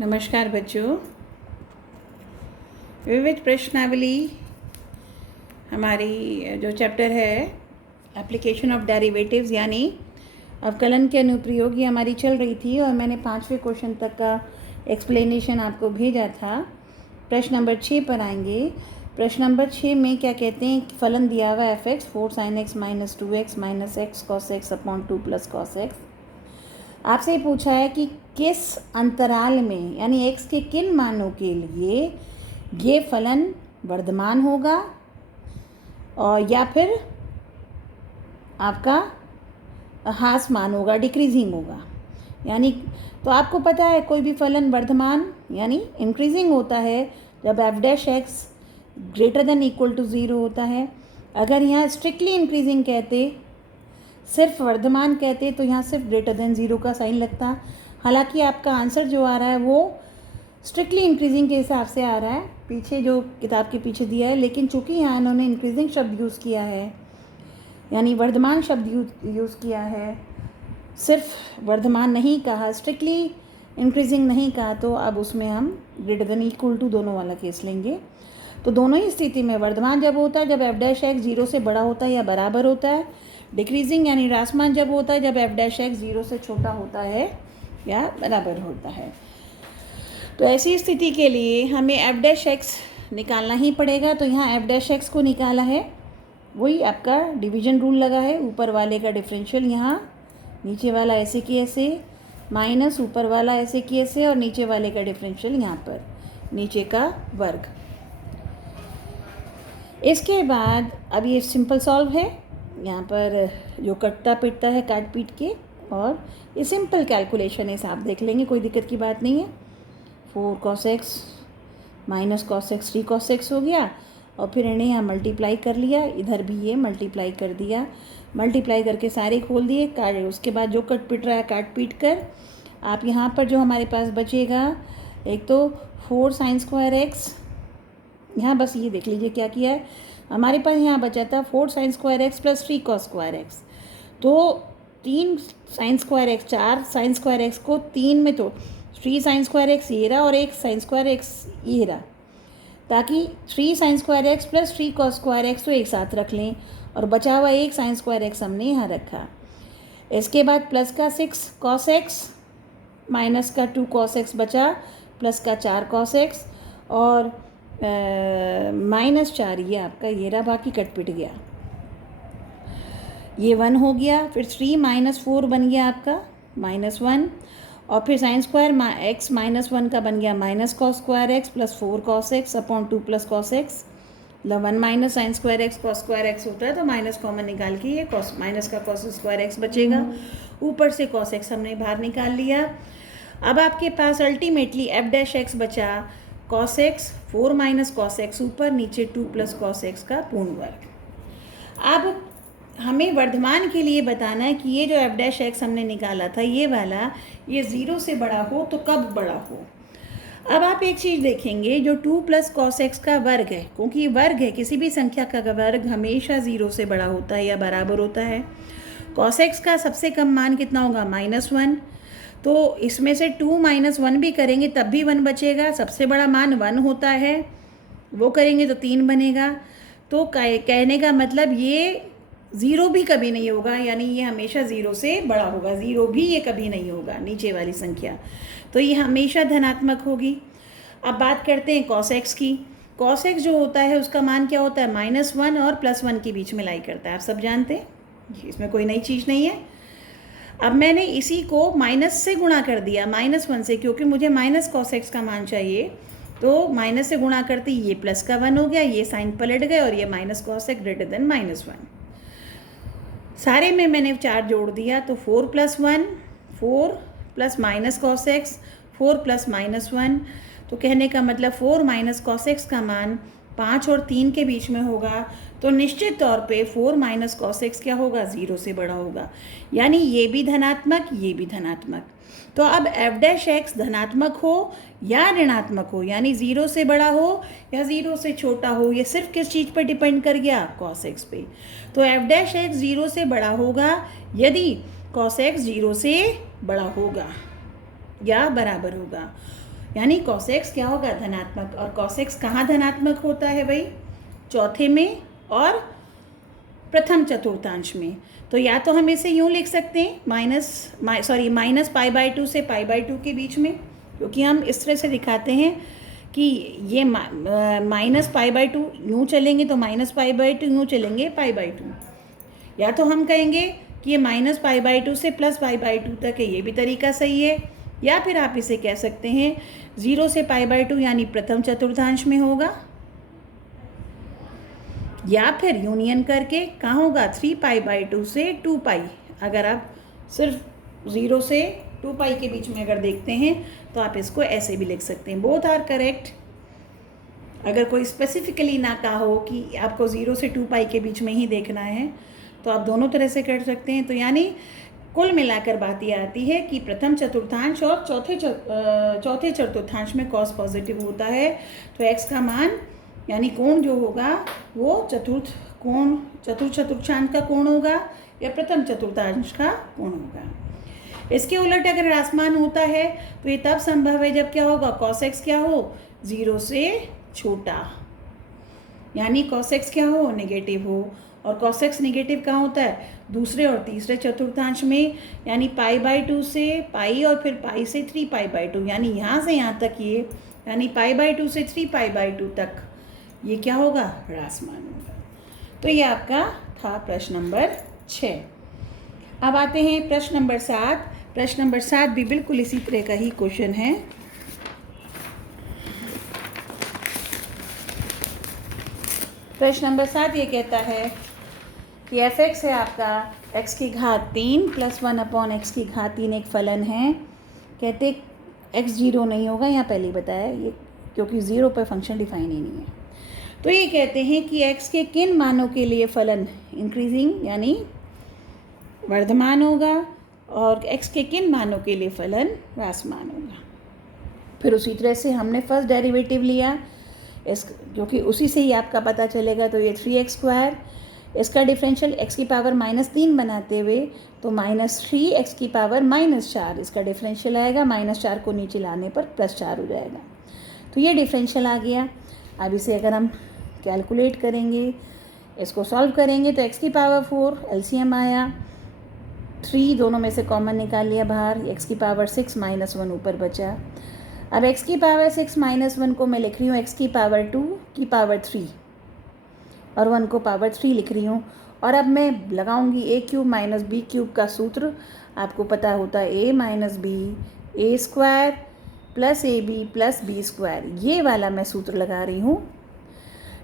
नमस्कार बच्चों। विविध प्रश्नावली हमारी जो चैप्टर है एप्लीकेशन ऑफ डेरिवेटिव्स यानी अवकलन के अनुप्रयोग, ये हमारी चल रही थी और मैंने 5वें क्वेश्चन तक का एक्सप्लेनेशन आपको भेजा था। प्रश्न नंबर 6 पर आएंगे। प्रश्न नंबर 6 में क्या कहते हैं, फलन दिया हुआ F x 4 sin x minus 2x minus x cos x upon 2 plus cos x. आपसे पूछा है कि किस अंतराल में यानी x के किन मानों के लिए ये फलन वर्धमान होगा और या फिर आपका ह्रास मान होगा, डिक्रीजिंग होगा। यानी तो आपको पता है कोई भी फलन वर्धमान यानी इंक्रीजिंग होता है जब f dash x greater than equal to 0 होता है। अगर यहाँ स्ट्रिक्टली इंक्रीजिंग कहते, सिर्फ वर्धमान कहते, तो यहाँ सिर्फ ग्रेटर देन 0 का साइन लगता। हालांकि आपका आंसर जो आ रहा है वो स्ट्रिक्टली इंक्रीजिंग के हिसाब से आ रहा है, पीछे जो किताब के पीछे दिया है, लेकिन चूंकि यहाँ इन्होंने इंक्रीजिंग शब्द यूज़ किया है यानी वर्धमान शब्द यूज़ किया है, सिर्फ वर्धमान नहीं कहा, स्ट्रिक्टली इंक्रीजिंग नहीं कहा, तो अब उसमें हम ग्रेटर देन इक्वल टू दोनों वाला केस लेंगे। तो दोनों ही स्थिति में वर्धमान जब होता है जब एफ डैश एक्स 0 से बड़ा होता है या बराबर होता है, डिक्रीजिंग यानी ह्रासमान जब होता है जब एफ डैश एक्स 0 से छोटा होता है या बराबर होता है। तो ऐसी स्थिति के लिए हमें एफ डैश एक्स निकालना ही पड़ेगा। तो यहाँ एफ डैश एक्स को निकाला है, वही आपका डिवीजन रूल लगा है, ऊपर वाले का डिफरेंशियल यहाँ, नीचे वाला ऐसे की ऐसे, माइनस ऊपर वाला ऐसे की ऐसे और नीचे वाले का डिफरेंशियल यहाँ पर नीचे का वर्ग। इसके बाद अब ये सिंपल सॉल्व है, यहाँ पर जो कटता पिटता है काट पीट के, और ये सिंपल कैलकुलेशन है, आप देख लेंगे, कोई दिक्कत की बात नहीं है। 4 cos x minus cos x 3 cos x हो गया और फिर इन्हें यहाँ मल्टीप्लाई कर लिया, इधर भी ये मल्टीप्लाई कर दिया, मल्टीप्लाई करके सारे खोल दिए, काट, उसके बाद जो कट पिट रहा है काट पीट कर आप यहाँ पर जो हमारे पास बचेगा, एक तो 4 sin स्क्वायर x, यहाँ बस ये देख लीजिए क्या किया है हमारे पास, यहाँ बचा था 4 sin square x plus 3 cos square x। तो 3 sin square x, 4 sin square x को 3 में, तो 3 sin स्क्वायर x ये रहा और 1 sin स्क्वायर x ये रहा, ताकि 3 sin square x plus 3 cos square x तो एक साथ रख लें और बचा हुआ 1 sin स्क्वायर x हमने यहाँ रखा। इसके बाद प्लस का 6 cos x माइनस का 2 cos x बचा, प्लस का 4 cos x और माइनस 4 ये आपका ये रहा, बाकी कट पिट गया, ये 1 हो गया। फिर 3 माइनस 4 बन गया आपका -1 और फिर साइन स्क्वायर x माइनस 1 का बन गया minus cos square x plus 4 cos x upon 2 plus cos x. 1 minus sine square x cos square x होता है तो माइनस कॉमन निकाल के ये कॉस माइनस का कॉस स्क्वायर एक्स बचेगा, ऊपर से कॉस एक्स हमने बाहर निकाल लिया। अब आपके पास अल्टीमेटली एफ डैश एक्स बचा cos x 4 minus cos x ऊपर, नीचे 2 प्लस कॉस एक्स का पूर्ण वर्ग। अब हमें वर्धमान के लिए बताना है कि ये जो एफ डैश एक्स हमने निकाला था ये वाला, ये 0 से बड़ा हो तो कब बड़ा हो। अब आप एक चीज़ देखेंगे, जो 2 प्लस कॉस एक्स का वर्ग है, क्योंकि ये वर्ग है, किसी भी संख्या का वर्ग हमेशा 0 से बड़ा होता है या बराबर होता है। कॉस एक्स का सबसे कम मान कितना होगा -1, तो इसमें से 2 माइनस 1 भी करेंगे तब भी 1 बचेगा, सबसे बड़ा मान 1 होता है, वो करेंगे तो 3 बनेगा। तो कहने का मतलब ये 0 भी कभी नहीं होगा, यानी ये हमेशा 0 से बड़ा होगा, 0 भी ये कभी नहीं होगा नीचे वाली संख्या, तो ये हमेशा धनात्मक होगी। अब बात करते हैं cos x की। cos x जो होता है उसका मान क्या होता है, -1 और +1 के बीच में लाई करता है, आप सब जानते हैं, इसमें कोई नई चीज़ नहीं है। अब मैंने इसी को माइनस से गुणा कर दिया, -1 से, क्योंकि मुझे माइनस cos x का मान चाहिए, तो माइनस से गुणा करते ये प्लस का 1 हो गया, ये साइन पलट गए और ये minus cos x greater than -1। सारे में मैंने 4 जोड़ दिया, तो 4 + 1 4 plus minus cos x 4 plus -1, तो कहने का मतलब 4 माइनस cos x का मान 5 और 3 के बीच में होगा, तो निश्चित तौर पे 4 माइनस cos x क्या होगा, 0 से बड़ा होगा, यानी ये भी धनात्मक ये भी धनात्मक। तो अब एफ डैश एक्स धनात्मक हो या ऋणात्मक हो, यानी 0 से बड़ा हो या 0 से छोटा हो, ये सिर्फ किस चीज़ पर डिपेंड कर गया, cos x पे। तो एफ डैश एक्स 0 से बड़ा होगा यदि cos x 0 से बड़ा होगा या बराबर होगा। यानी cos x क्या होगा, धनात्मक। और cos x कहाँ धनात्मक होता है भाई, चौथे में और प्रथम चतुर्थांश में। तो या तो हम इसे यूँ लिख सकते हैं माइनस π/2 से π/2 के बीच में, क्योंकि हम इस तरह से दिखाते हैं कि ये माइनस π/2 यूँ चलेंगे तो माइनस π/2, यूँ चलेंगे π/2। या तो हम कहेंगे कि ये माइनस π/2 से प्लस π/2 तक है, ये भी तरीका सही है। या फिर आप इसे कह सकते हैं 0 से π/2 यानी प्रथम चतुर्थांश में होगा, या फिर यूनियन करके कहाँ होगा, 3π/2 से 2π। अगर आप सिर्फ 0 से 2π के बीच में अगर देखते हैं तो आप इसको ऐसे भी लिख सकते हैं, बोथ आर करेक्ट। अगर कोई स्पेसिफिकली ना कहा हो कि आपको 0 से 2π के बीच में ही देखना है तो आप दोनों तरह से कर सकते हैं। तो यानी कुल मिलाकर बात ये आती है कि प्रथम चतुर्थांश और चौथे चतुर्थांश में cos पॉजिटिव होता है, तो x का मान यानी कोण जो होगा वो चतुर्थ चतुर्थांश का कोण होगा या प्रथम चतुर्थांश का कोण होगा। इसके उलट अगर ह्रासमान होता है तो ये तब संभव है जब क्या होगा, cos x क्या हो, 0 से छोटा, यानी cos x क्या हो, नेगेटिव हो। और cos x नेगेटिव कहाँ होता है, दूसरे और तीसरे चतुर्थांश में, यानी π/2 से π और फिर π से 3π/2, यानी यहाँ से यहाँ तक ये, यानी π/2 से 3π/2 तक ये क्या होगा, ह्रासमान होगा। तो ये आपका था प्रश्न नंबर 6। अब आते हैं प्रश्न नंबर 7। प्रश्न नंबर 7 भी बिल्कुल इसी तरह का ही क्वेश्चन है। प्रश्न नंबर 7 ये कहता है कि f(x) है आपका x की घात 3 + 1/(x3) एक फलन है। कहते x 0 नहीं होगा, यहाँ पहले ही बताया ये, क्योंकि 0 पर फंक्शन डिफाइन ही नहीं है। तो ये कहते हैं कि x के किन मानों के लिए फलन इंक्रीजिंग यानी वर्धमान होगा और x के किन मानों के लिए फलन ह्रासमान होगा। फिर उसी तरह से हमने फर्स्ट डेरिवेटिव लिया, क्योंकि उसी से ही आपका पता चलेगा। तो ये 3x², इसका डिफरेंशियल x की पावर -3 बनाते हुए तो -3x की पावर -4, इसका डिफरेंशियल आएगा, -4 को नीचे लाने पर +4 हो जाएगा। तो ये डिफरेंशियल आ गया। अब इसे अगर हम कैलकुलेट करेंगे, इसको सॉल्व करेंगे तो x की पावर 4 एलसीएम आया, 3 दोनों में से कॉमन निकाल लिया बाहर, x की पावर 6 -1 ऊपर बचा। अब x की पावर 6 -1 को मैं लिख रही हूँ x की पावर 2 की पावर 3 और 1 को पावर 3 लिख रही हूँ। और अब मैं लगाऊंगी a³ - b³ का सूत्र। आपको पता होता है a - b a² + ab + b², ये वाला मैं सूत्र लगा रही हूँ।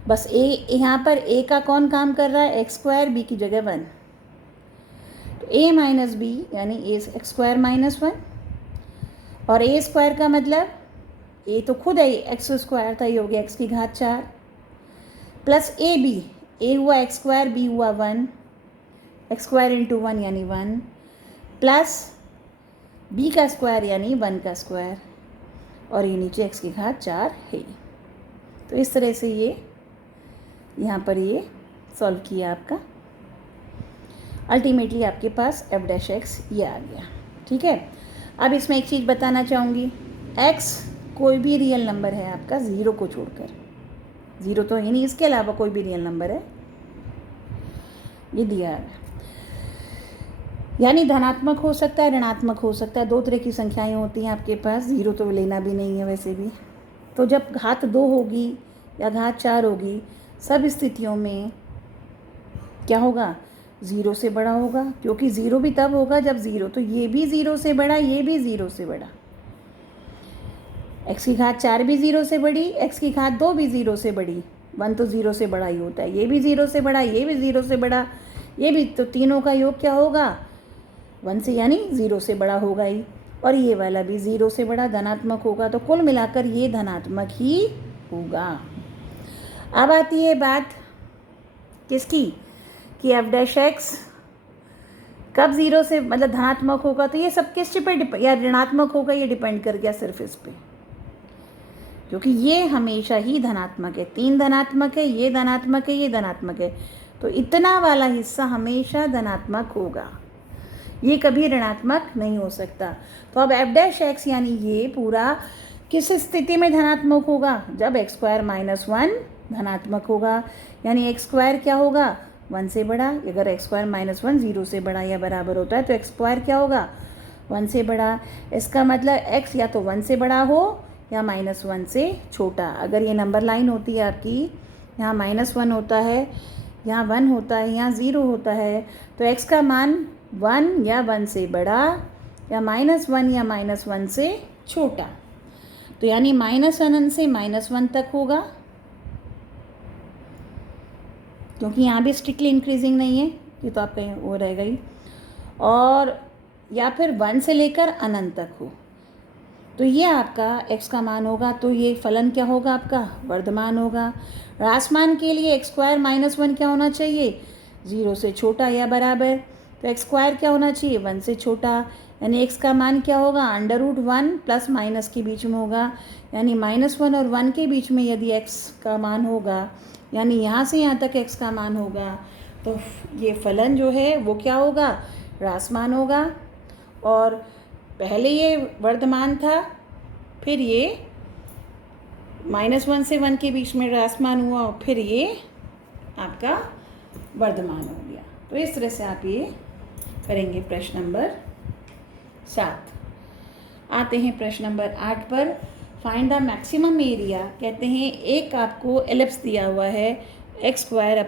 बस a यहाँ पर a का कौन काम कर रहा है, x² b की जगह 1, तो a - b यानी x² - 1 और a² का मतलब a तो खुद है x² था, ये हो गया x की घात 4 प्लस ab, a हुआ x², b हुआ 1, x² × 1 यानी 1 प्लस b का स्क्वायर यानी 1 का स्क्वायर, और ये नीचे x की घात 4 है। तो इस तरह से ये यहाँ पर ये सॉल्व किया आपका, अल्टीमेटली आपके पास f' ये आ गया। ठीक है, अब इसमें एक चीज़ बताना चाहूँगी, x कोई भी रियल नंबर है आपका 0 को छोड़कर, 0 तो ही नहीं, इसके अलावा कोई भी रियल नंबर है, ये दिया है। यानी धनात्मक हो सकता है, ऋणात्मक हो सकता है, 2 तरह की संख्याएं होती हैं आपके पास, 0 तो लेना भी नहीं है वैसे भी। तो जब घात 2 होगी या घात 4 होगी, सब स्थितियों में क्या होगा, 0 से बड़ा होगा, क्योंकि 0 भी तब होगा जब 0, तो ये भी 0 से बड़ा, ये भी 0 से बड़ा, x की घात 4 भी 0 से बड़ी, x की घात 2 भी 0 से बड़ी, 1 तो 0 से बड़ा ही होता है, ये भी 0 से बड़ा, ये भी 0 से बड़ा, ये भी, तो तीनों का योग क्या होगा, 1 से, यानी 0 से बड़ा होगा ही, और ये वाला भी 0 से बड़ा धनात्मक होगा। तो कुल मिलाकर ये धनात्मक ही होगा। अब आती है बात किसकी, कि f' कब 0 से मतलब धनात्मक होगा, तो ये सब किस पे या ऋणात्मक होगा, ये डिपेंड कर गया सिर्फ इस पे, क्योंकि ये हमेशा ही धनात्मक है, 3 धनात्मक है, ये धनात्मक है, ये धनात्मक है, तो इतना वाला हिस्सा हमेशा धनात्मक होगा, ये कभी ऋणात्मक नहीं हो सकता। तो अब f' यानी ये पूरा किस स्थिति में धनात्मक होगा? जब एक्स स्क्वायर माइनस वन धनात्मक होगा, यानी एक्स स्क्वायर क्या होगा? 1 से बड़ा। अगर एक्स स्क्वायर माइनस वन 0 से बड़ा या बराबर होता है तो एक्स स्क्वायर क्या होगा? 1 से बड़ा। इसका मतलब एक्स या तो 1 से बड़ा हो या माइनस वन से छोटा। अगर ये नंबर लाइन होती है आपकी, यहाँ -1 होता है, यहाँ 1 होता है, यहाँ 0 होता है, तो एक्स का मान 1 या 1 से बड़ा या -1 या -1 से छोटा। तो यानी -1 से -1 तक होगा, क्योंकि यहाँ भी स्ट्रिक्टली इंक्रीजिंग नहीं है, ये तो आपका वो रहेगा ही। और या फिर 1 से लेकर अनंत तक हो, तो ये आपका x का मान होगा। तो ये फलन क्या होगा? आपका वर्धमान होगा। ह्रासमान के लिए एक्स स्क्वायर -1 क्या होना चाहिए? 0 से छोटा या बराबर। तो एक्स स्क्वायर क्या होना चाहिए? 1 से छोटा। यानी x का मान क्या होगा? √1 प्लस माइनस के बीच में होगा। यानी -1 और 1 के बीच में यदि x का मान होगा, यानी यहाँ से यहाँ तक x का मान होगा, तो ये फलन जो है वो क्या होगा? ह्रासमान होगा। और पहले ये वर्धमान था, फिर ये -1 से 1 के बीच में ह्रासमान हुआ, और फिर ये आपका वर्धमान हो गया। तो इस तरह से आप ये करेंगे। प्रश्न नंबर 7। आते हैं प्रश्न नंबर 8 पर। Find the maximum area. कहते हैं एक आपको एलिप्स दिया हुआ है, x²/a²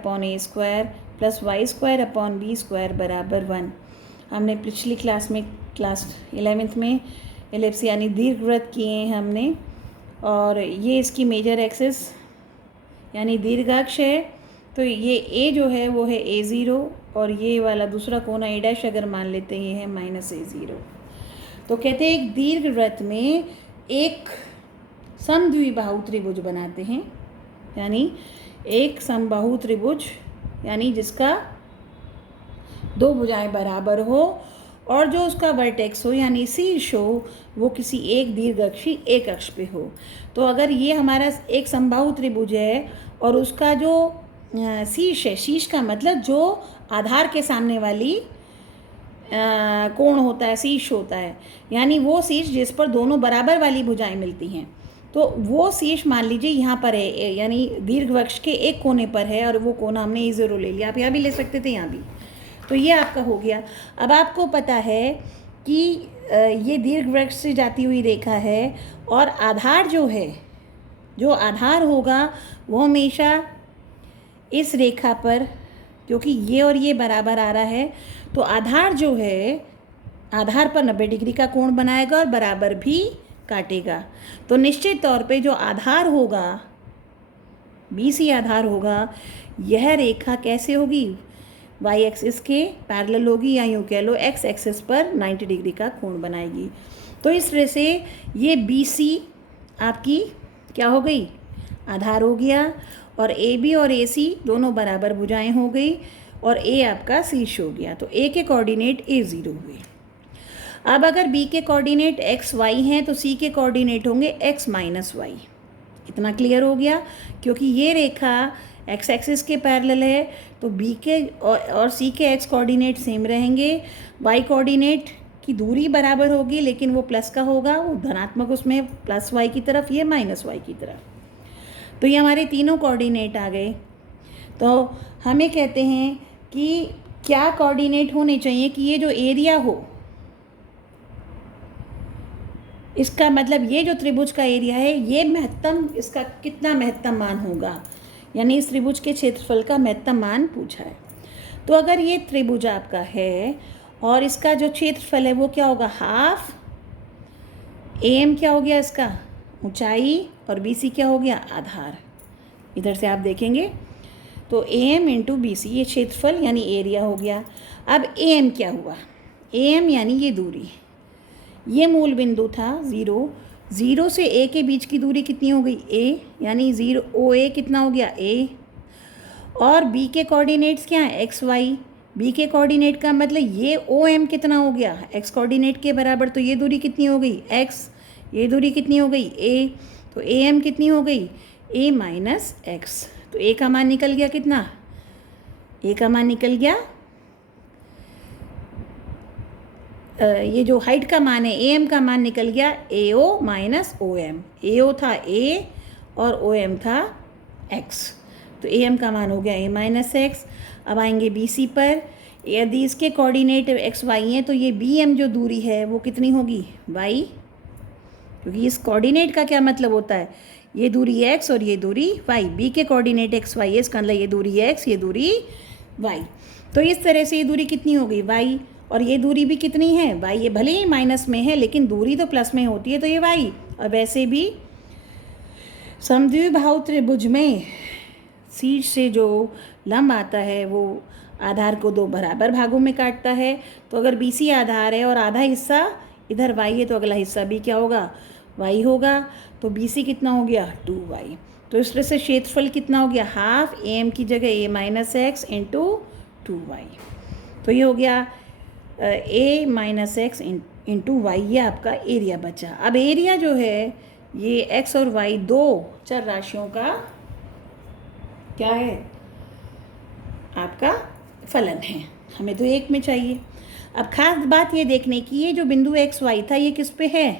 + y²/b² बराबर 1। हमने पिछली क्लास में, क्लास 11th में, एलिप्स यानी दीर्घवृत्त किए हैं हमने, और ये इसकी मेजर एक्सिस यानी दीर्घाक्ष है। तो ये a जो है वो है a0, और ये वाला दूसरा कोना a' अगर मान लेते हैं ये है -a0। तो कहते हैं एक दीर्घवृत्त में एक समद्विबाहु त्रिभुज बनाते हैं, यानी एक समबाहु त्रिभुज, यानी जिसका 2 भुजाएं बराबर हो, और जो उसका वर्टेक्स हो यानी शीर्ष हो वो किसी एक दीर्घअक्षी एक अक्ष पे हो। तो अगर ये हमारा एक समबाहु त्रिभुज है और उसका जो शीर्ष है, शीर्ष का मतलब जो आधार के सामने वाली कोण होता है, शीर्ष होता है, यानी वो शीर्ष जिस पर दोनों बराबर वाली भुजाएं मिलती हैं, तो वो शीर्ष मान लीजिए यहाँ पर है, यानी दीर्घवृत्त के एक कोने पर है, और वो कोना हमने a0 ले लिया। आप यहाँ भी ले सकते थे, यहाँ भी। तो ये आपका हो गया। अब आपको पता है कि ये दीर्घवृत्त से जाती हुई रेखा है, और आधार जो है, जो आधार होगा वो हमेशा इस रेखा पर, क्योंकि ये और ये बराबर आ रहा है, तो आधार जो है, आधार पर 90 डिग्री का कोण बनाएगा और बराबर भी काटेगा। तो निश्चित तौर पे जो आधार होगा, BC आधार होगा, यह रेखा कैसे होगी? y एक्सिस के पैरेलल होगी, या यूँ कह लो x एक्सिस पर 90 डिग्री का कोण बनाएगी। तो इस तरह से ये BC आपकी क्या हो गई? आधार हो गया, और AB और AC दोनों बराबर भुजाएं हो गई, और A आपका शीर्ष हो गया। तो A के कोऑर्डिनेट A0 हुए। अब अगर B के कोऑर्डिनेट x y हैं तो C के कोऑर्डिनेट होंगे x - y। इतना क्लियर हो गया, क्योंकि ये रेखा x एक्सिस के पैरेलल है, तो B के और C के x कोऑर्डिनेट सेम रहेंगे। y कोऑर्डिनेट की दूरी बराबर होगी, लेकिन वो प्लस का होगा, वो धनात्मक, उसमें +y की तरफ, ये -y की तरफ। तो ये हमारे तीनों कोऑर्डिनेट आ गए। तो हमें कहते हैं कि क्या कोऑर्डिनेट होने चाहिए कि ये जो एरिया हो, इसका मतलब ये जो त्रिभुज का एरिया है, ये महत्तम, इसका कितना महत्तम मान होगा, यानी इस त्रिभुज के क्षेत्रफल का महत्तम मान पूछा है। तो अगर ये त्रिभुज आपका है और इसका जो क्षेत्रफल है वो क्या होगा? हाफ AM क्या हो गया? इसका ऊंचाई, और BC क्या हो गया? आधार। इधर से आप देखेंगे तो AM × BC ये क्षेत्रफल यानी एरिया हो गया। अब AM क्या हुआ? AM यानी ये दूरी, ये मूल बिंदु था 0 से A के बीच की दूरी कितनी हो गई? A, यानी 0 OA कितना हो गया? A। और B के कोऑर्डिनेट्स क्या हैं? x y। B के कोऑर्डिनेट का मतलब ये OM कितना हो गया? x कोऑर्डिनेट के बराबर। तो ये दूरी कितनी हो गई? x। ये दूरी कितनी हो गई? A। तो AM कितनी हो गई? A - x। तो A का मान निकल गया कितना? A का मान निकल गया ये जो हाइट का मान है ए एम का मान निकल गया ए ओ माइनस ओ एम। ए ओ था ए और ओ एम था एक्स, तो ए एम का मान हो गया ए माइनस एक्स। अब आएंगे बी सी पर। यदि इसके कोऑर्डिनेट एक्स वाई हैं तो ये बी एम जो दूरी है वो कितनी होगी वाई, क्योंकि इस कोऑर्डिनेट का क्या मतलब होता है, ये दूरी एक्स और ये दूरी वाई। बी के कोऑर्डिनेट एक्स वाई है, इसका मतलब ये दूरी एक्स ये दूरी वाई। तो इस तरह से ये दूरी कितनी हो गई वाई, और ये दूरी भी कितनी है वाई। ये भले ही माइनस में है लेकिन दूरी तो प्लस में होती है, तो ये वाई। और वैसे भी समद्विबाहु त्रिभुज में शीर्ष से जो लंब आता है वो आधार को दो बराबर भागों में काटता है। तो अगर बी सी आधार है और आधा हिस्सा इधर वाई है तो अगला हिस्सा भी क्या होगा वाई होगा। तो बी सी कितना हो गया 2y। तो इस तरह से क्षेत्रफल कितना हो गया हाफ ए एम की जगह ए माइनस एक्स इंटू 2y। तो ये हो गया ए माइनस एक्स इंटू वाई, ये आपका एरिया बचा। अब एरिया जो है ये एक्स और वाई दो चर राशियों का क्या है आपका फलन है, हमें तो एक में चाहिए। अब खास बात ये देखने की, ये जो बिंदु एक्स वाई था ये किस पे है,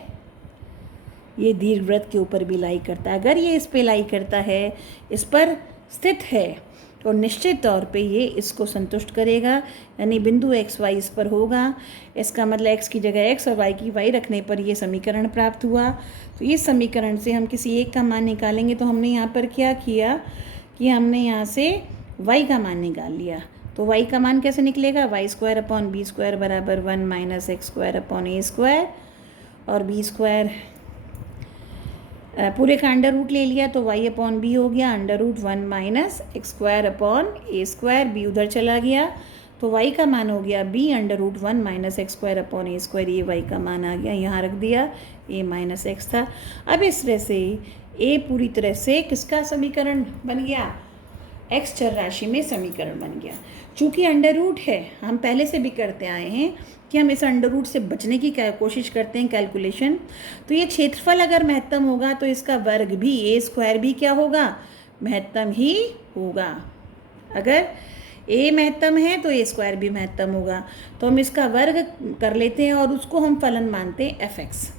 ये दीर्घवृत्त के ऊपर भी लाई करता है। अगर ये इस पे लाई करता है, इस पर स्थित है, तो निश्चित तौर पे ये इसको संतुष्ट करेगा, यानी बिंदु एक्स वाई इस पर होगा। इसका मतलब एक्स की जगह एक्स और वाई की वाई रखने पर ये समीकरण प्राप्त हुआ। तो इस समीकरण से हम किसी एक का मान निकालेंगे। तो हमने यहाँ पर क्या किया कि हमने यहाँ से वाई का मान निकाल लिया। तो वाई का मान कैसे निकलेगा, y square upon b square बराबर 1 माइनस एक्स स्क्वायर अपॉन ए स्क्वायर, और बी स्क्वायर पूरे का अंडर रूट ले लिया तो वाई अपॉन बी हो गया under root 1 minus x square upon ए स्क्वायर। बी उधर चला गया तो वाई का मान हो गया B under root 1 minus x square upon ए स्क्वायर। ये वाई का मान आ गया, यहाँ रख दिया, ए माइनस एक्स था। अब इस तरह से ए पूरी तरह से किसका समीकरण बन गया, एक्स चर राशि में समीकरण बन गया। चूँकि अंडर रूट है, हम पहले से भी करते आए हैं कि हम इस अंडर रूट से बचने की कोशिश करते हैं कैलकुलेशन। तो ये क्षेत्रफल अगर महत्तम होगा तो इसका वर्ग भी ए स्क्वायर भी क्या होगा महत्तम ही होगा। अगर ए महत्तम है तो ए स्क्वायर भी महत्तम होगा। तो हम इसका वर्ग कर लेते हैं और उसको हम फलन मानते हैं एफ एक्स।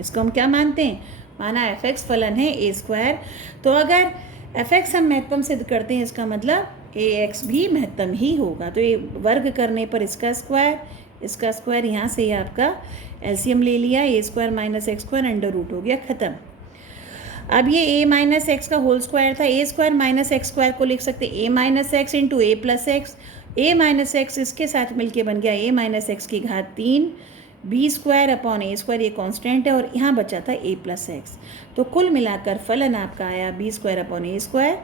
इसको हम क्या मानते हैं, माना एफ एक्स फलन है ए स्क्वायर। तो अगर एफ एक्स हम महत्तम सिद्ध करते हैं, इसका मतलब ए एक्स भी महत्तम ही होगा। तो ये वर्ग करने पर इसका स्क्वायर यहाँ से आपका एलसीएम ले लिया, A square minus x square under root हो गया, ख़त्म। अब ये ए माइनस एक्स का होल स्क्वायर था, A square minus x square को लिख सकते A minus X into A plus X. A minus X इसके साथ मिलके बन गया ए माइनस एक्स की घात 3 बी स्क्वायर अपॉन ए स्क्वायर, ये कांस्टेंट है, और यहाँ बचा था ए प्लस एक्स। तो कुल मिलाकर फलन आपका आया बी स्क्वायर अपॉन ए स्क्वायर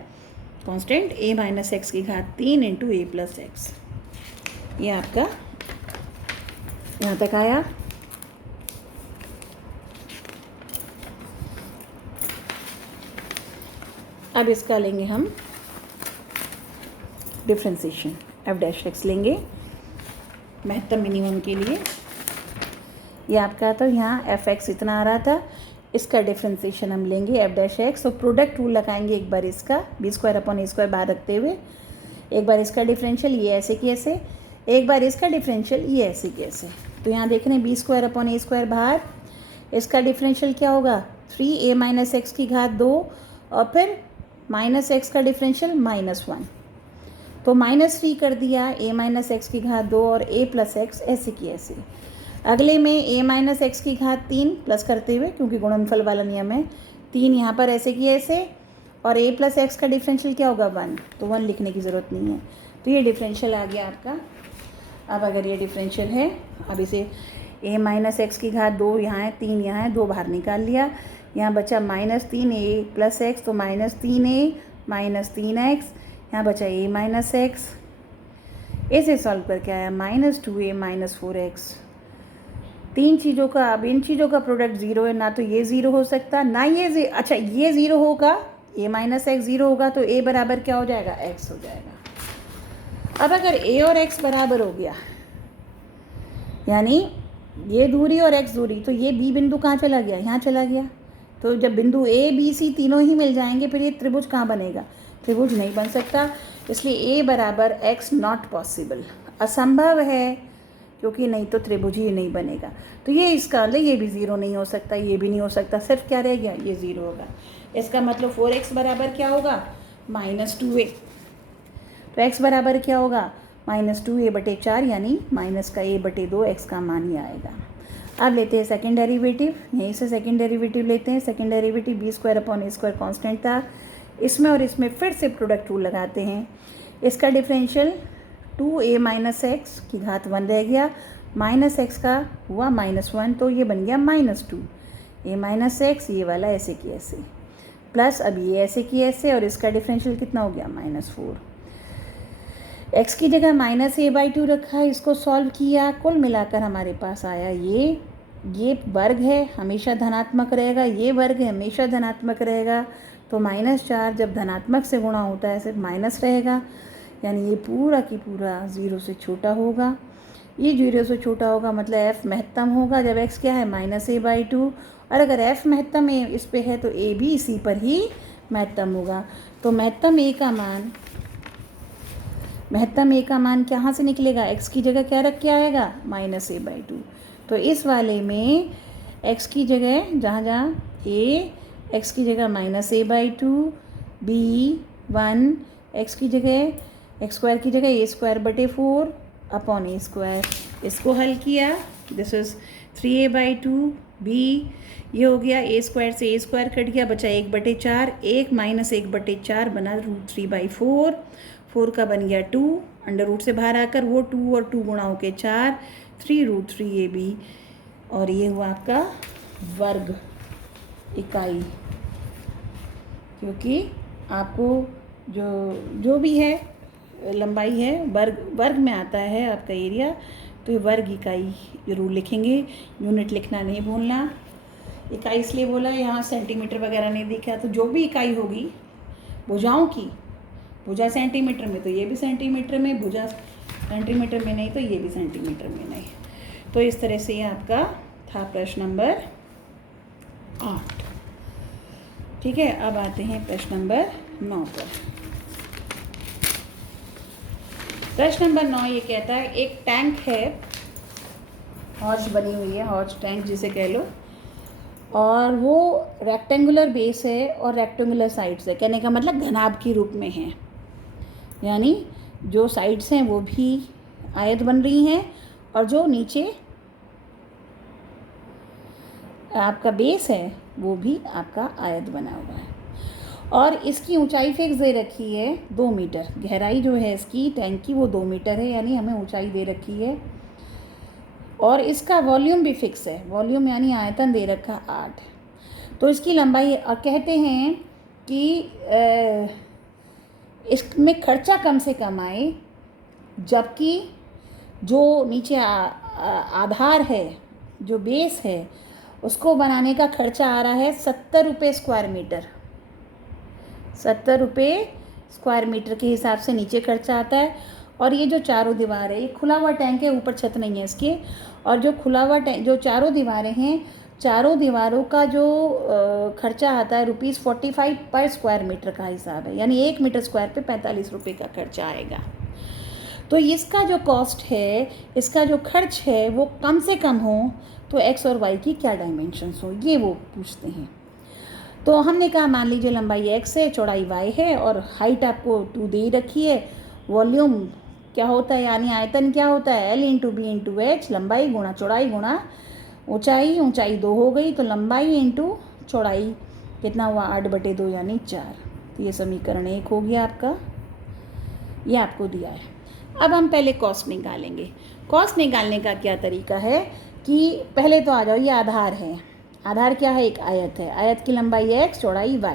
कांस्टेंट ए माइनस एक्स की घात 3 इंटू ए प्लस एक्स। ये आपका यहाँ तक आया। अब इसका लेंगे हम डिफ्रेंसिएशन, एफ डैश एक्स लेंगे महत्तम मिनिमम के लिए। ये आपका तो यहाँ एफ एक्स इतना आ रहा था, इसका डिफ्रेंसिएशन हम लेंगे एफ डैश एक्स। और प्रोडक्ट रूल लगाएंगे एक बार इसका बी स्क्वायर अपॉन ए स्क्वायर बाहर रखते हुए, एक बार इसका डिफरेंशियल ये ऐसे कि ऐसे, एक बार इसका डिफरेंशियल ये ऐसे कि ऐसे। तो यहाँ देख रहे हैं बी स्क्वायर अपॉन ए स्क्वायर बाहर, इसका डिफरेंशियल क्या होगा 3a माइनस एक्स की घात 2 और फिर माइनस एक्स का डिफरेंशियल -1। तो -3 कर दिया a माइनस एक्स की घात 2 और a प्लस एक्स ऐसे की ऐसे। अगले में a माइनस एक्स की घात 3 प्लस करते हुए, क्योंकि गुणनफल वाला नियम है, 3 यहाँ पर ऐसे की ऐसे, और a प्लस एक्स का डिफरेंशियल क्या होगा 1, तो 1 लिखने की ज़रूरत नहीं है। तो ये डिफरेंशियल आ गया आपका। अब अगर ये डिफरेंशियल है, अब इसे a माइनस एक्स की घात 2 यहाँ है, 3 यहाँ है, 2 बाहर निकाल लिया, यहाँ बचा -3a प्लस एक्स, तो -3a माइनस 3x, यहाँ बचा a माइनस एक्स। इसे सॉल्व करके आया -2a माइनस 4x। तीन चीज़ों का, अब इन चीज़ों का प्रोडक्ट ज़ीरो है, ना तो ये ज़ीरो हो सकता ना ये अच्छा ये ज़ीरो होगा, a माइनस एक्स ज़ीरो होगा तो a बराबर क्या हो जाएगा x हो जाएगा। अब अगर a और x बराबर हो गया, यानी ये दूरी और x दूरी, तो ये b बिंदु कहाँ चला गया, यहाँ चला गया। तो जब बिंदु a b c तीनों ही मिल जाएंगे फिर ये त्रिभुज कहाँ बनेगा, त्रिभुज नहीं बन सकता। इसलिए a बराबर x नॉट पॉसिबल, असंभव है क्योंकि नहीं तो त्रिभुज ही नहीं बनेगा। तो ये इसका मतलब ये भी ज़ीरो नहीं हो सकता, ये भी नहीं हो सकता, सिर्फ क्या रह गया, ये ज़ीरो होगा। इसका मतलब 4x बराबर क्या होगा, -2a। तो x बराबर क्या होगा, -2a/4 यानी -a/2 x का मान ही आएगा। अब लेते हैं सेकेंड डेरिवेटिव, यहीं से सेकेंड डेरिवेटिव लेते हैं। सेकेंड डेरिवेटिव b² कांस्टेंट था, इसमें और इसमें फिर से प्रोडक्ट रूल लगाते हैं। इसका डिफरेंशियल 2a - x की घात 1 रह गया, -x का हुआ -1, तो ये बन गया -2 a - x, ये वाला ऐसे की ऐसे, प्लस अब ये ऐसे की ऐसे, और इसका डिफरेंशियल कितना हो गया, -4। x की जगह -a/2 रखा, इसको सॉल्व किया, कुल मिलाकर हमारे पास आया ये वर्ग है हमेशा धनात्मक रहेगा, ये वर्ग है हमेशा धनात्मक रहेगा। तो -4 जब धनात्मक से गुणा होता है सिर्फ माइनस रहेगा, यानी ये पूरा की पूरा 0 से छोटा होगा। ये 0 से छोटा होगा मतलब f महत्तम होगा जब x क्या है, -a/2, और अगर f महत्तम इस पे है तो a भी इसी पर ही महत्तम होगा। तो महत्तम a का मान कहाँ से निकलेगा, x की जगह क्या रख के आएगा, -a/2। तो इस वाले में x की जगह जहाँ a, x की जगह -a/2, b 1, x की जगह x² की जगह a² अपॉन a², इसको हल किया, दिस इज 3a/2 b, ये हो गया a² से a² कट गया, बचा 1/4, 1 - 1/4 बना √3/4, 4 का बन गया 2, अंडर रूट से बाहर आकर वो 2 और 2 गुणा होके 4, 3√3ab, और ये हुआ आपका वर्ग इकाई, क्योंकि आपको जो भी है लंबाई है वर्ग में आता है आपका एरिया, तो ये वर्ग इकाई जरूर लिखेंगे, यूनिट लिखना नहीं भूलना। इकाई इसलिए बोला, यहाँ सेंटीमीटर वगैरह नहीं दिखा, तो जो भी इकाई होगी भुजाओं की, भुजा सेंटीमीटर में तो ये भी सेंटीमीटर में, भुजा सेंटीमीटर में नहीं तो ये भी सेंटीमीटर में नहीं। तो इस तरह से ये आपका था प्रश्न नंबर 8। ठीक है, अब आते हैं प्रश्न नंबर 9 पर। प्रश्न नंबर 9 ये कहता है, एक टैंक है, हौज बनी हुई है, हौज टैंक जिसे कह लो, और वो रेक्टेंगुलर बेस है और रेक्टेंगुलर साइड्स है, कहने का मतलब घनाभ के रूप में है, यानी जो साइड्स हैं वो भी आयत बन रही हैं, और जो नीचे आपका बेस है वो भी आपका आयत बना हुआ है, और इसकी ऊंचाई फिक्स दे रखी है 2 मीटर, गहराई जो है इसकी टैंक की वो 2 मीटर है, यानी हमें ऊंचाई दे रखी है, और इसका वॉल्यूम भी फिक्स है, वॉल्यूम यानी आयतन दे रखा 8। तो इसकी लंबाई, और कहते हैं कि इसमें खर्चा कम से कम आए, जबकि जो नीचे आधार है, जो बेस है, उसको बनाने का खर्चा आ रहा है 70 रुपये स्क्वायर मीटर, 70 रुपये स्क्वायर मीटर के हिसाब से नीचे खर्चा आता है। और ये जो चारों दीवार है, ये खुला हुआ टैंक है, ऊपर छत नहीं है इसके, और जो खुला हुआ टैंक, जो चारों दीवारें हैं, चारों दीवारों का जो खर्चा आता है ₹45 पर स्क्वायर मीटर का हिसाब है, यानी 1 मीटर स्क्वायर पे 45 रुपये का खर्चा आएगा। तो इसका जो कॉस्ट है, इसका जो खर्च है वो कम से कम हो, तो x और y की क्या डायमेंशंस हो, ये वो पूछते हैं। तो हमने कहा मान लीजिए लंबाई x है, चौड़ाई y है, और हाइट आपको 2 दे रखी है, वॉल्यूम क्या होता है यानी आयतन क्या होता है, L × B × H, लंबाई गुणा चौड़ाई गुणा ऊंचाई, ऊंचाई 2 हो गई, तो लंबाई इंटू चौड़ाई कितना हुआ, 8/2 यानी 4। तो ये समीकरण 1 हो गया आपका, ये आपको दिया है। अब हम पहले कॉस्ट निकालेंगे। कॉस्ट निकालने का क्या तरीका है कि पहले तो आ जाओ, ये आधार है, आधार क्या है, एक आयत है, आयत की लंबाई x, चौड़ाई y,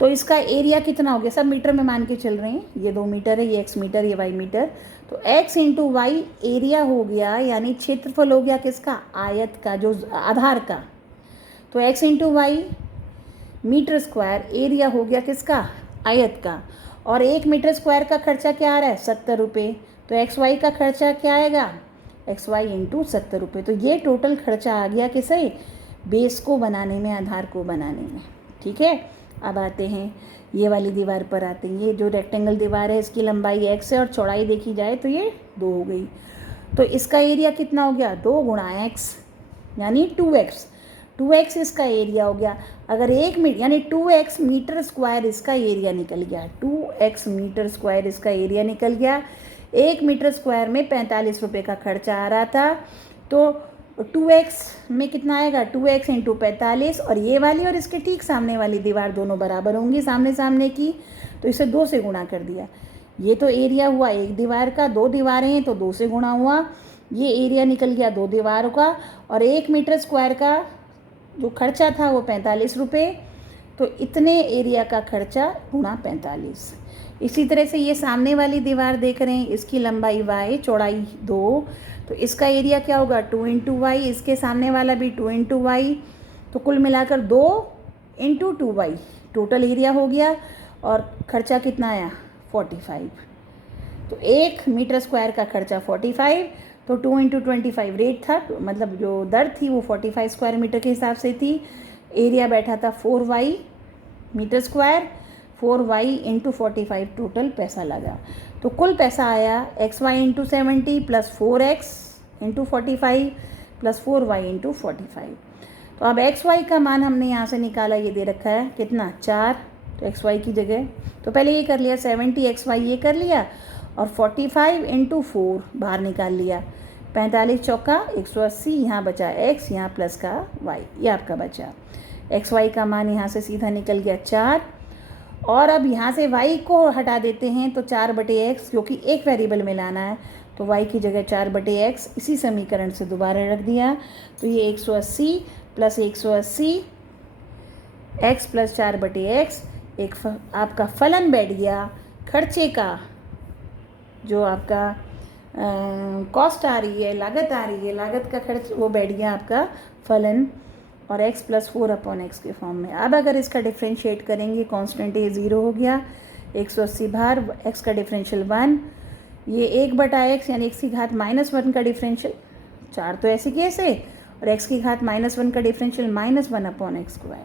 तो इसका एरिया कितना हो गया, सब मीटर में मान के चल रहे हैं, ये 2 मीटर है, ये x मीटर, ये y मीटर, तो x × y एरिया हो गया, यानी क्षेत्रफल हो गया किसका, आयत का, जो आधार का, तो x × y metre square, area हो गया किसका, आयत का, और 1 मीटर स्क्वायर का खर्चा क्या आ रहा है, 70 रुपये, तो एक्स वाई का खर्चा क्या आएगा, XY × 70 रुपये। तो ये टोटल खर्चा आ गया किसे, बेस को बनाने में, आधार को बनाने में। ठीक है, अब आते हैं ये वाली दीवार पर आते हैं। ये जो रेक्टेंगल दीवार है इसकी लंबाई x है और चौड़ाई देखी जाए तो ये 2 हो गई। तो इसका एरिया कितना हो गया 2 गुणा एक्स यानी 2x। 2x इसका एरिया हो गया। अगर 1 मीटर यानी 2x मीटर स्क्वायर इसका एरिया निकल गया। 2x मीटर स्क्वायर इसका एरिया निकल गया। 1 मीटर स्क्वायर में 45 रुपये का खर्चा आ रहा था। तो 2x में कितना आएगा 2x इंटू 45 और ये वाली और इसके ठीक सामने वाली दीवार दोनों बराबर होंगी सामने सामने की, तो इसे 2 से गुणा कर दिया। ये तो एरिया हुआ एक दीवार का, 2 दीवारें हैं तो 2 से गुणा हुआ। ये एरिया निकल गया 2 दीवारों का और 1 मीटर स्क्वायर का जो खर्चा था वो 45 रुपये। तो इतने एरिया का खर्चा गुणा 45। इसी तरह से ये सामने वाली दीवार देख रहे हैं, इसकी लंबाई y, चौड़ाई 2, तो इसका एरिया क्या होगा 2 इंटू वाई। इसके सामने वाला भी 2 इंटू वाई, तो कुल मिलाकर 2 इंटू 2y टोटल एरिया हो गया। और खर्चा कितना आया 45। तो 1 मीटर स्क्वायर का खर्चा 45, तो 2 इंटू 25 रेट था, मतलब जो दर थी वो 45 स्क्वायर मीटर के हिसाब से थी। एरिया बैठा था 4y metre square, 4y into 45 total पैसा लगा। तो कुल पैसा आया xy into 70 plus 4x into 45 plus 4y into 45। तो अब xy का मान हमने यहाँ से निकाला, ये दे रखा है कितना 4, तो xy की जगह तो पहले ये कर लिया 70 xy ये कर लिया और 45 इंटू 4 बाहर निकाल लिया। 45 चौका 180, यहाँ बचा x, यहाँ प्लस का y, ये आपका बचा। xy का मान यहाँ से सीधा निकल गया 4। और अब यहाँ से y को हटा देते हैं तो 4/x, क्योंकि एक वेरिएबल में लाना है तो y की जगह 4/x इसी समीकरण से दोबारा रख दिया। तो ये 180 प्लस 180 x प्लस 4/x एक आपका फलन बैठ गया खर्चे का, जो आपका कॉस्ट आ रही है, लागत आ रही है, लागत का खर्च वो बैठ गया आपका फलन, और x प्लस 4/x के फॉर्म में। अब अगर इसका डिफ्रेंशिएट करेंगे, कांस्टेंट ये 0 हो गया, 180 बाहर, x का डिफरेंशियल 1, ये 1/x यानी x की घात -1 का डिफरेंशियल 4 तो ऐसे कैसे, और x की घात -1 का डिफरेंशियल -1/x²।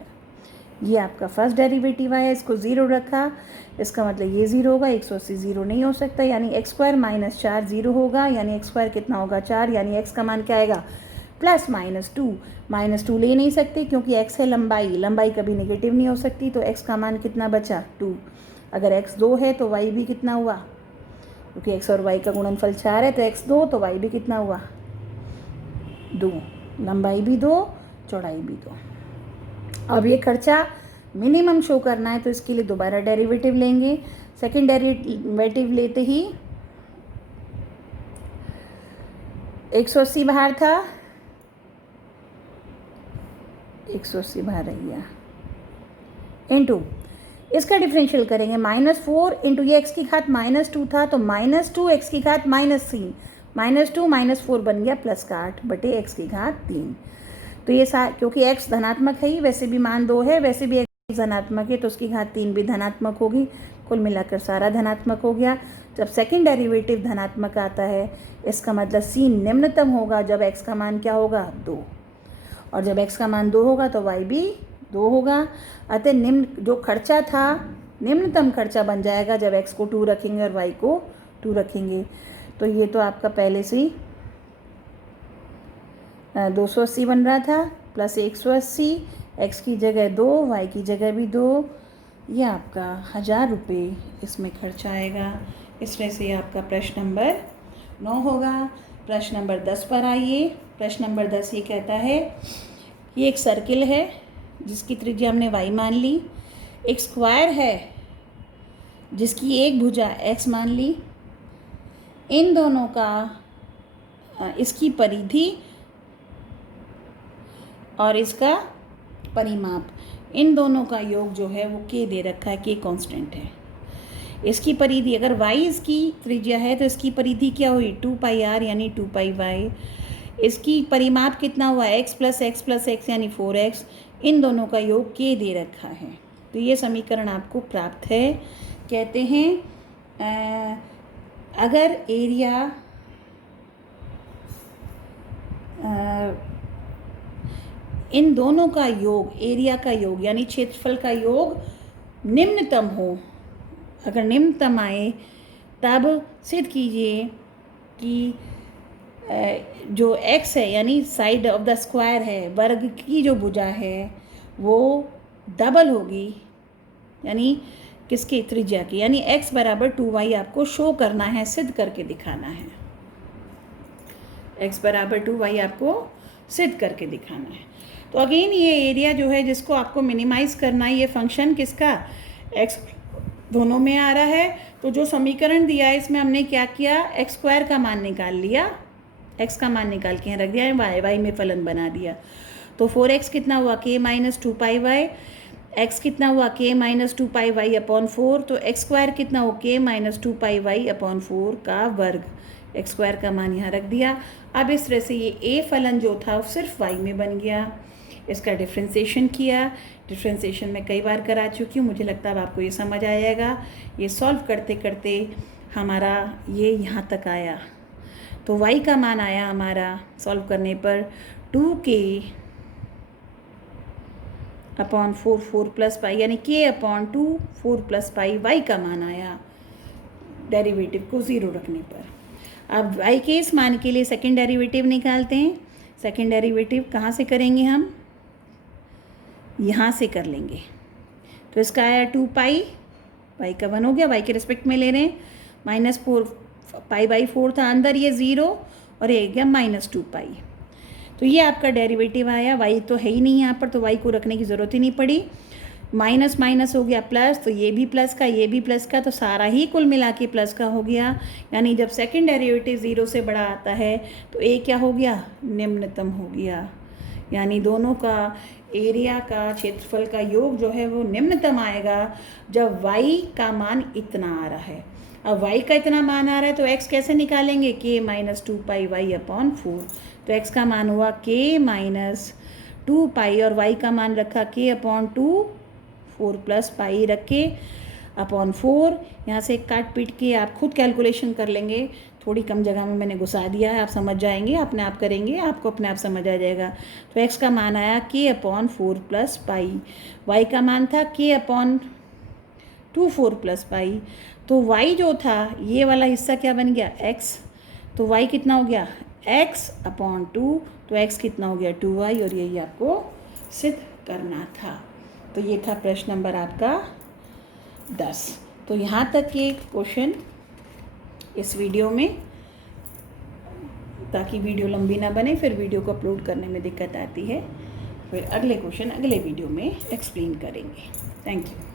ये आपका फर्स्ट डेरिवेटिव आया, इसको 0 रखा, इसका मतलब ये 0 होगा, 180 0 नहीं हो सकता, यानी x² - 4 0 होगा, यानी x² कितना होगा 4, यानी x का मान क्या आएगा प्लस -2 ले नहीं सकते क्योंकि x है लंबाई कभी नेगेटिव नहीं हो सकती, तो x का मान कितना बचा 2। अगर x 2 है तो y भी कितना हुआ, क्योंकि x और y का गुणनफल 4 है, तो x 2 तो y भी कितना हुआ 2, लंबाई भी 2 चौड़ाई भी 2। अब ये खर्चा मिनिमम शो करना है तो इसके लिए दोबारा डेरिवेटिव लेंगे। सेकंड डेरिवेटिव लेते ही 180 बाहर था, 180 बाहर रह गया, इंटू इसका डिफरेंशियल करेंगे -4 इंटू ये x की घात -2 था तो -2 x की घात -3, -2 -4 बन गया +8/x की घात 3। तो ये क्योंकि x धनात्मक है ही, वैसे भी मान 2 है, वैसे भी x धनात्मक है तो उसकी घात 3 भी धनात्मक होगी, कुल मिलाकर सारा धनात्मक हो गया। जब सेकंड डेरिवेटिव धनात्मक आता है इसका मतलब c निम्नतम होगा जब x का मान क्या होगा 2, और जब x का मान 2 होगा तो y भी 2 होगा। अतः निम्न जो खर्चा था निम्नतम खर्चा बन जाएगा जब x को 2 रखेंगे और y को 2 रखेंगे। तो ये तो आपका पहले से ही 280 बन रहा था प्लस 180, x की जगह 2, y की जगह भी 2, ये आपका 1000 रुपये इसमें खर्च आएगा। इस तरह से आपका प्रश्न नंबर 9 होगा। प्रश्न नंबर 10 पर आइए। प्रश्न नंबर 10 ये कहता है, ये एक सर्किल है जिसकी त्रिज्या हमने y मान ली, एक स्क्वायर है जिसकी एक भुजा x मान ली, इन दोनों का इसकी परिधि और इसका परिमाप, इन दोनों का योग जो है वो k दे रखा है, k कांस्टेंट है। इसकी परिधि अगर y इसकी त्रिज्या है तो इसकी परिधि क्या हुई 2πr यानी 2πy, इसकी परिमाप कितना हुआ x प्लस x यानी 4x, इन दोनों का योग k दे रखा है। तो ये समीकरण आपको प्राप्त है। कहते हैं अगर एरिया इन दोनों का योग, एरिया का योग यानी क्षेत्रफल का योग निम्नतम हो, अगर निम्नतम आए तब सिद्ध कीजिए कि जो x है यानी साइड ऑफ द स्क्वायर है, वर्ग की जो भुजा है वो डबल होगी, यानी किसकी, त्रिज्या की, यानी x बराबर 2y आपको शो करना है, सिद्ध करके दिखाना है। x बराबर 2y आपको सिद्ध करके दिखाना है। तो अगेन ये एरिया जो है जिसको आपको मिनिमाइज़ करना है, ये फंक्शन किसका, x दोनों में आ रहा है। तो जो समीकरण दिया है इसमें हमने क्या किया, एक्स स्क्वायर का मान निकाल लिया, x का मान निकाल के रख दिया, y में फलन बना दिया। तो 4x कितना हुआ, k माइनस 2πy, x कितना हुआ, k माइनस 2πy अपॉन 4, तो x स्क्वायर कितना हो, k माइनस 2πy अपॉन 4 का वर्ग, एक्स स्क्वायर का मान यहाँ रख दिया। अब इस तरह से ये a फलन जो था वो सिर्फ y में बन गया। इसका डिफ्रेंसिएशन किया, डिफ्रेंसिएशन में कई बार करा चुकी हूँ, मुझे लगता है अब आपको ये समझ आ जाएगा। ये सॉल्व करते करते हमारा ये यहाँ तक आया, तो y का मान आया हमारा सॉल्व करने पर 2k अपॉन 4 प्लस पाई, यानी k upon 2 4 plus pi y का मान आया डेरिवेटिव को ज़ीरो रखने पर। अब y के इस मान के लिए सेकंड डेरिवेटिव निकालते हैं। सेकंड डेरिवेटिव कहाँ से करेंगे, हम यहाँ से कर लेंगे। तो इसका आया 2 पाई, y का 1 हो गया, y के रिस्पेक्ट में ले रहे हैं, माइनस 4 π/4 था, अंदर ये 0 और ये गया माइनस 2 पाई। तो ये आपका डेरिवेटिव आया, y तो है ही नहीं यहाँ पर, तो y को रखने की ज़रूरत ही नहीं पड़ी। माइनस माइनस हो गया प्लस, तो ये भी प्लस का, ये भी प्लस का, तो सारा ही कुल मिला के प्लस का हो गया। यानी जब सेकंड डेरिवेटिव 0 से बड़ा आता है तो a क्या हो गया, निम्नतम हो गया। यानी दोनों का एरिया का, क्षेत्रफल का योग जो है वो निम्नतम आएगा जब y का मान इतना आ रहा है। अब y का इतना मान आ रहा है तो x कैसे निकालेंगे, k माइनस 2πy अपॉन 4। तो x का मान हुआ k माइनस 2 पाई और y का मान रखा k अपॉन 2 4 प्लस पाई रख के अपॉन 4। यहाँ से काट पीट के आप खुद कैलकुलेशन कर लेंगे, थोड़ी कम जगह में मैंने घुसा दिया है, आप समझ जाएंगे, अपने आप करेंगे, आपको अपने आप समझ आ जाएगा। तो x का मान आया k upon 4 plus pi, y का मान था k अपॉन 2 4 प्लस पाई। तो y जो था ये वाला हिस्सा क्या बन गया, x, तो y कितना हो गया, x अपॉन 2, तो x कितना हो गया 2y, और यही आपको सिद्ध करना था। तो ये था प्रश्न नंबर आपका 10। तो यहाँ तक ये क्वेश्चन इस वीडियो में, ताकि वीडियो लंबी ना बने, फिर वीडियो को अपलोड करने में दिक्कत आती है। फिर अगले क्वेश्चन अगले वीडियो में एक्सप्लेन करेंगे। Thank you.